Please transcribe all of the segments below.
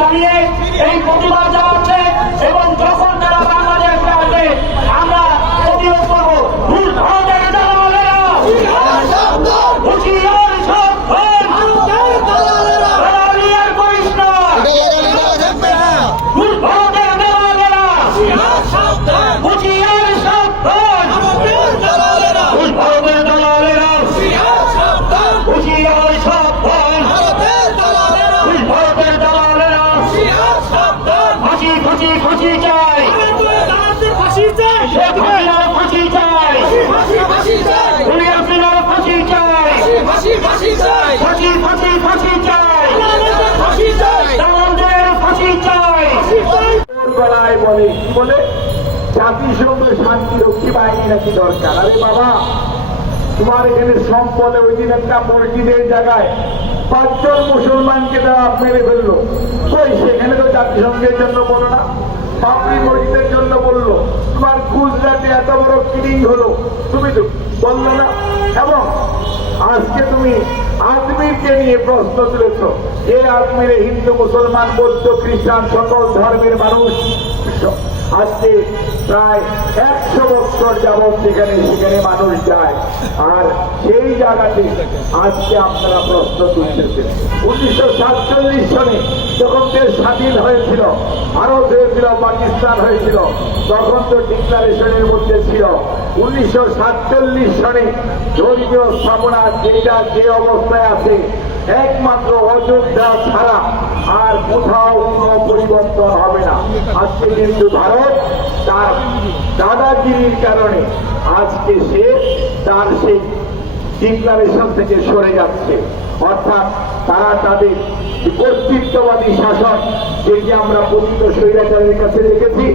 দাঁড়িয়ে এই প্রতিবাদ জানাচ্ছে এবং যখন তারা বাংলাদেশে আসবে আমরা প্রতিরোধ করবো। ভারতের দালালেরা হুঁশিয়ার সাবধান, দালালি আর করিস না। ভারতের দালালেরা হুঁশিয়ার সাবধান, ভারতের দালালেরা হুঁশিয়ার সাবধান, ভারতের দালালেরা ফাঁসি ফাঁসি ফাঁসি চাই, শেখ হাসিনার ফাঁসি চাই, খুনি হাসিনার ফাঁসি চাই, ফাঁসি ফাঁসি ফাঁসি চাই, দালালদের ফাঁসি চাই। গলায় বলে কি বলে জাতিসংঘ শান্তিরক্ষী বাহিনী নাকি দরকার। আরে বাবা, তোমার এখানে সম্পদে ওই দিন একটা মসজিদের জায়গায় 5 জন মুসলমানকে তারা মেরে ফেললো, কই সেখানে তো জাতিসংঘের জন্য বলো না, বাবরি মসজিদের জন্য বললো। তোমার গুজরাটে এত বড় কিলিং হলো, তুমি তো বললো না। এবং আজকে তুমি আজমিরকে নিয়ে প্রশ্ন তুলেছ, যে আজমিরে হিন্দু মুসলমান বৌদ্ধ খ্রিস্টান সকল ধর্মের মানুষ আজকে প্রায় 100 বছর যাবৎ সেখানে মানুষ যায়, আর সেই জায়গাতে আজকে আপনারা প্রশ্ন তুলতেছেন। 1947 সনে যখন দেশ স্বাধীন হয়েছিল, ভারত হয়েছিল, পাকিস্তান হয়েছিল, তখন তো ডিক্লারেশনের মধ্যে ছিল 1947 সনে ধর্মীয় স্থাপনা যেটা যে অবস্থায় আছে একমাত্র অযোধ্যা ছাড়া আর কোথাও কোনো পরিবর্তন হবে না। আজকে কিন্তু ভারত তার দাদাগিরির কারণে আজকে সে তার সেই ডিক্লারেশন থেকে সরে যাচ্ছে। অর্থাৎ তারা তাদের কর্তৃত্ববাদী শাসন যেটি আমরা পতিত স্বৈরাচারের কাছে দেখেছি,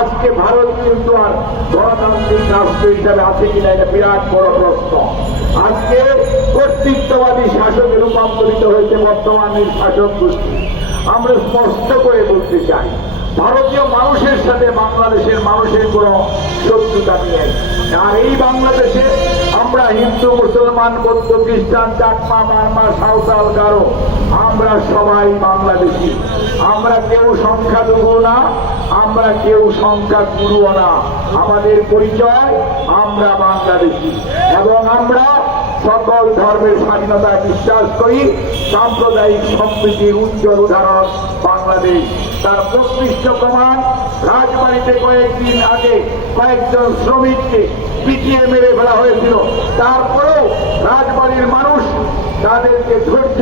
আজকে ভারত কিন্তু আর গণতান্ত্রিক রাষ্ট্র হিসাবে আছে কিনা এটা বিরাট বড় প্রশ্ন। আজকে কর্তৃত্ববাদী শাসনে রূপান্তরিত হয়েছে বর্তমানের শাসক গোষ্ঠী। আমরা স্পষ্ট করে বলতে চাই, ভারতীয় মানুষের সাথে বাংলাদেশের মানুষের কোন শত্রুতা নেই। আর এই বাংলাদেশে আমরা হিন্দু মুসলমান বৌদ্ধ খ্রিস্টান চাকমা মারমা সাঁওতাল গারো আমরা সবাই বাংলাদেশি। আমরা কেউ সংখ্যালঘু না, আমরা কেউ সংখ্যাগুরুও না। আমাদের পরিচয় আমরা বাংলাদেশি এবং আমরা সকল ধর্মের স্বাধীনতায় বিশ্বাস করি। সাম্প্রদায়িক সম্প্রীতির উজ্জ্বল উদাহরণ বাংলাদেশ। তার প্রকৃষ্ট প্রমাণ রাজবাড়িতে কয়েকদিন আগে কয়েকজন শ্রমিককে পিটিয়ে মেরে ফেলা হয়েছিল, তারপরেও রাজবাড়ির মানুষ তাদের যে ধৈর্য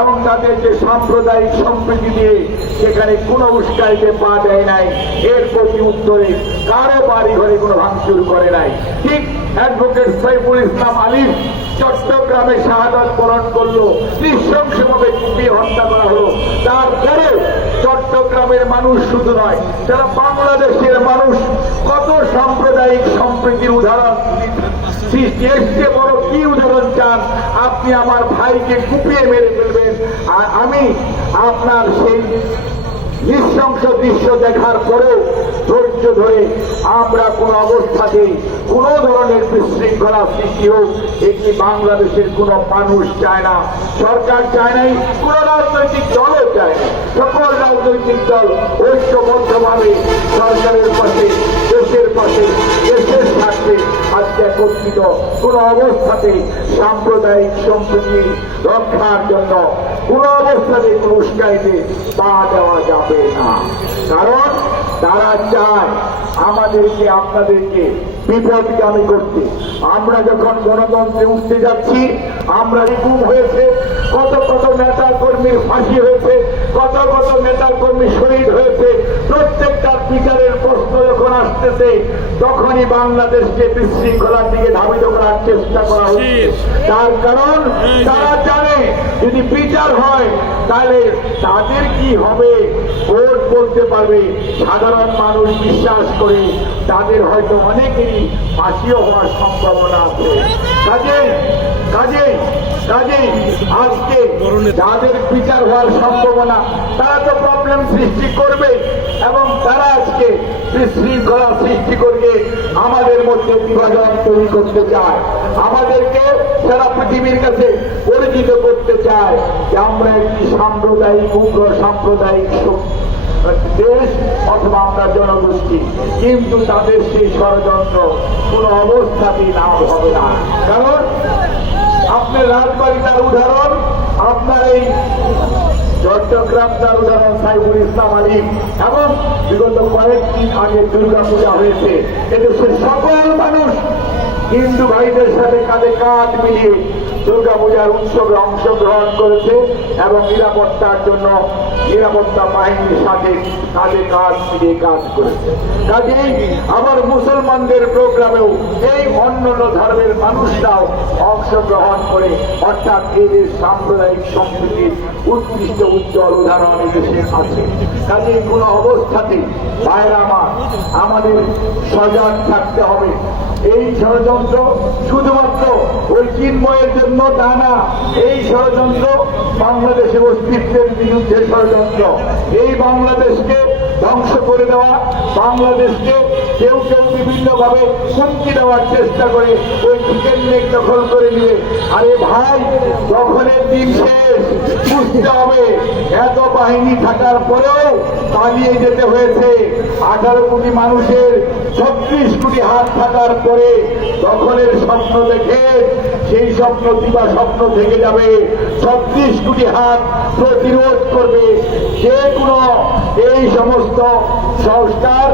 এবং তাদের যে সাম্প্রদায়িক সম্প্রীতি দিয়ে সেখানে কোনো উস্কাইতে পা দেয় নাই। এর প্রতি উত্তরে কারো বাড়ি ঘরে কোনো ভাঙচুর করে নাই। ঠিক অ্যাডভোকেট সাইফুল ইসলাম আলিফ চট্টগ্রামে শাহাদাত বরণ করলো, নৃশংসভাবে কুপিয়ে হত্যা করা হলো। তারপরেও চট্টগ্রামের মানুষ শুধু নয়, যারা বাংলাদেশের মানুষ কত সাম্প্রদায়িক সম্প্রীতির উদাহরণ সৃষ্টি বড় কি উদাহরণ চান? আপনি আমার ভাইকে কুপিয়ে মেরে ফেলবেন আর আমি আপনার সেই নৃশংস দৃশ্য দেখার পরেও ধৈর্য ধরে আমরা কোন অবস্থাতেই কোন ধরনের বিশৃঙ্খলা সৃষ্টি হোক এটি বাংলাদেশের কোন মানুষ চায় না, সরকার চায় নাই, কোন রাজনৈতিক দলও চায় না। সকল রাজনৈতিক দল ঐক্যবদ্ধভাবে সরকারের পাশে, দেশের পাশে, দেশের স্বার্থে আজকে একত্রিত। কোন অবস্থাতে সাম্প্রদায়িক সম্প্রীতি রক্ষার জন্য কোন অবস্থাতে কোন উস্কাইতে পা দেওয়া যাবে না। কারণ তারা চায় আমাদেরকে আপনাদেরকে বিপদগামী করতে। আমরা যখন গণতন্ত্রে উঠতে যাচ্ছি, আমরা গুম হয়েছে, কত কত নেতা কর্মীর ফাঁসি হয়েছে, কত কত নেতা কর্মী শহীদ হয়েছে। প্রত্যেকটা বিচারের প্রশ্ন যখন আসতেছে তখনই বাংলাদেশকে বিশৃঙ্খলার দিকে ধাবিত করার চেষ্টা করা হচ্ছে। তার কারণ তারা জানে যদি বিচার হয় তাহলে তাদের কি হবে, ভোট বলতে পারবে সাধারণ মানুষ বিশ্বাস করে তাদের হয়তো অনেকেরই ফাঁসিও হওয়ার সম্ভাবনা আছে। কাজেই কাজেই কাজেই আজকে যাদের বিচার হওয়ার সম্ভাবনা তারা তো প্রবলেম সৃষ্টি করবে এবং তারা আজকে বিশৃঙ্খলা সৃষ্টি করে আমাদের মধ্যে বিভাজন তৈরি করতে চায়, আমাদেরকে সারা পৃথিবীর কাছে পরিচিত করতে চায় যে আমরা একটি সাম্প্রদায়িক উগ্র সাম্প্রদায়িক দেশ অথবা আমরা জনগোষ্ঠী। কিন্তু তাদের সেই ষড়যন্ত্র কোন অবস্থাতেই না হবে না। কারণ আপনার রাজবাড়ি তার উদাহরণ, আপনার এই চট্টগ্রাম তার উদাহরণ সাইফুল ইসলাম আলী, এবং বিগত কয়েকদিন আগে দুর্গা পূজা হয়েছে। এদেশের সকল মানুষ হিন্দু ভাইদের সাথে কাঁধে কাঁধ মিলিয়ে দুর্গা পূজার উৎসবে অংশগ্রহণ করেছে এবং নিরাপত্তার জন্য নিরাপত্তা বাহিনীর সাথে কাঁধে কাঁধ মিলিয়ে কাজ করেছে। কাজেই আবার মুসলমানদের প্রোগ্রামেও এই অন্যান্য ধর্মের মানুষরাও অংশগ্রহণ করে, অর্থাৎ এদের সাম্প্রদায়িক সম্প্রীতির উৎকৃষ্ট উজ্জ্বল উদাহরণ এদেশে আছে। কাজেই কোন অবস্থাতে ভাইরা আমাদের সজাগ থাকতে হবে। এই ষড়যন্ত্র শুধুমাত্র ওই চিন্ময়ের জন্য তা না, এই ষড়যন্ত্র বাংলাদেশের অস্তিত্বের বিরুদ্ধে ষড়যন্ত্র। এই বাংলাদেশকে ধ্বংস করে দেওয়া, বাংলাদেশকে কেউ কেউ বিভিন্ন ভাবে হুমকি দেওয়ার চেষ্টা করে ওই চিকেন লেক দখল করে নিয়ে। আরে ভাই, দখলের দিন শেষ, বুঝতে হবে এত বাহিনী থাকার পরেও পালিয়ে যেতে হয়েছে। 18 কোটি মানুষের 36 কোটি হাত থাকার পরে দখলের স্বপ্ন দেখে সেই স্বপ্ন দিবা স্বপ্ন থেকে যাবে। 36 কোটি হাত প্রতিরোধ করবে যে কোনো এই সমস্ত সংস্কার।